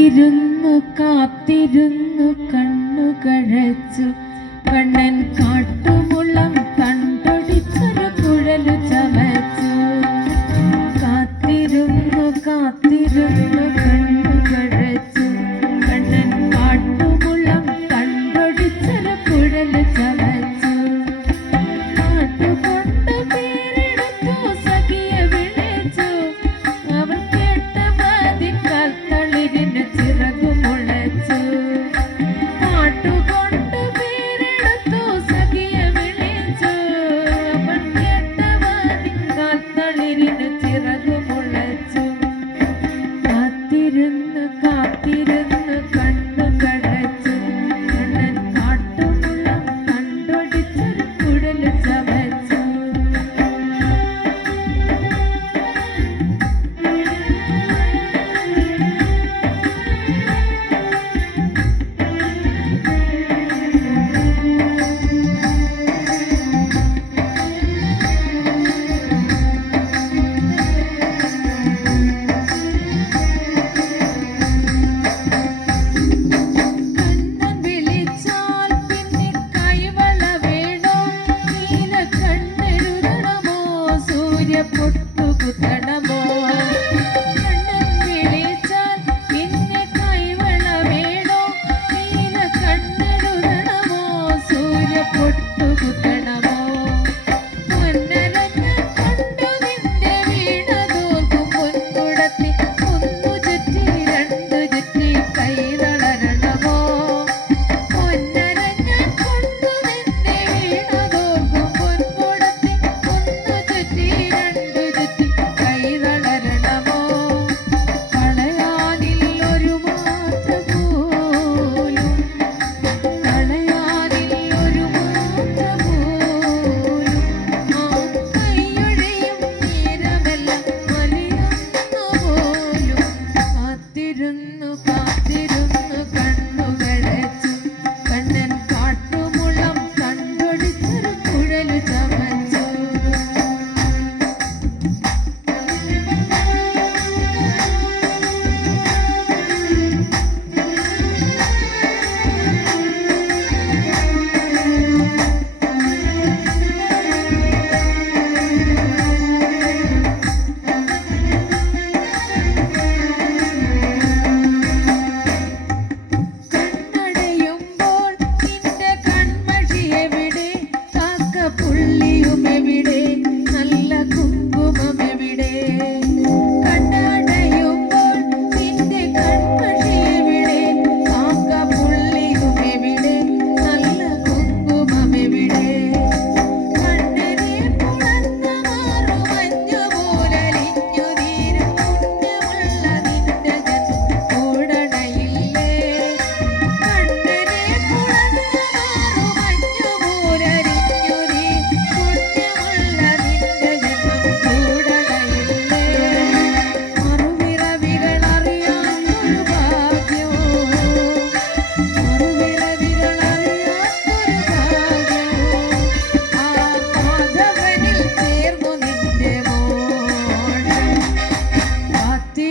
കാത്തിരുന്നു കാത്തിരുന്നു കണ്ണുകഴച്ചു കണ്ണൻ കാട്ടുമുളം കണ്ടൊടിച്ചൊരു കുഴലു ചമച്ചു കാത്തിരുന്നു കാത്തിരുന്നു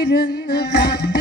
didn't